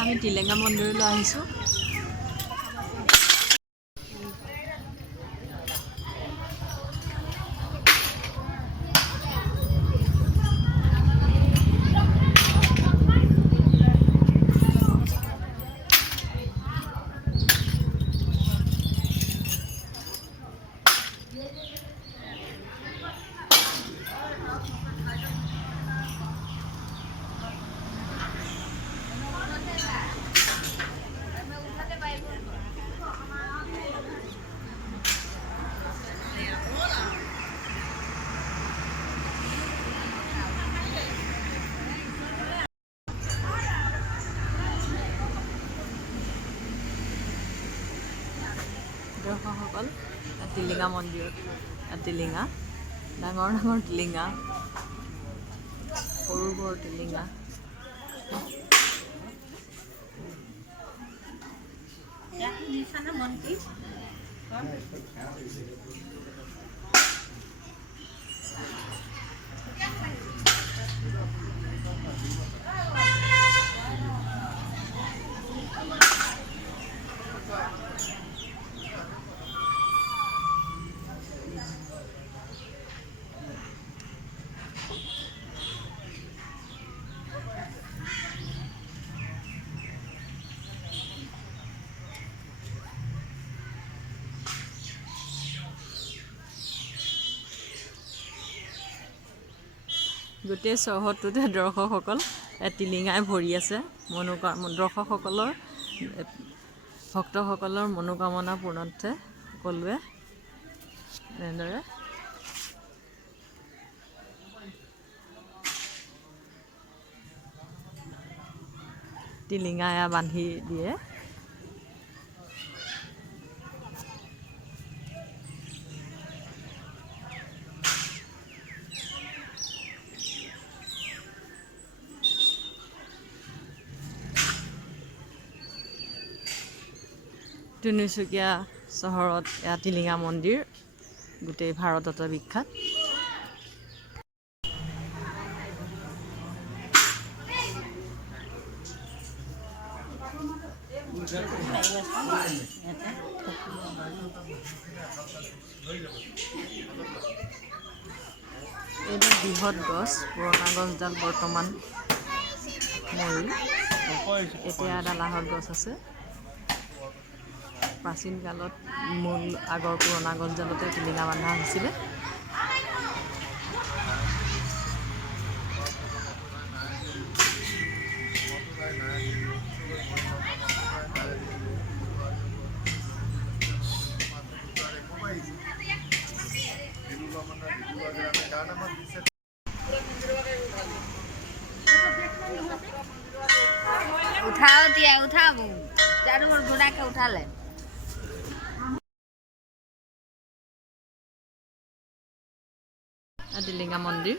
আমি টিলিঙা মন্দিৰলৈ আহিছোঁ। দৰ্শকসকল, টিলিঙা মন্দিৰত টিলিঙা, ডাঙৰ ডাঙৰ টিলিঙা, সৰু বৰ টিলিঙা। গোটেই চহৰটোতে দৰ্শকসকল টিলিঙাই ভৰি আছে। দৰ্শকসকলৰ ভক্তসকলৰ মনোকামনা পূৰণাৰ্থে সকলোৱে এনেদৰে টিলিঙা বান্ধি দিয়ে। তিনিচুকীয়া চহৰত টিলিঙা মন্দিৰ গোটেই ভাৰততে বিখ্যাত। এইটো বৃহৎ গছ, পুৰণা গছডাল বৰ্তমান মৰিল, এতিয়া এডাল আহত গছ আছে। প্ৰাচীন কালত আগৰ পুৰণা গছডালতে টিলিঙা বান্ধা হৈছিলে। उठाओ दिया उठाओ चारों ओर घुरा के उठा ले। টিলিঙা মন্দিৰ।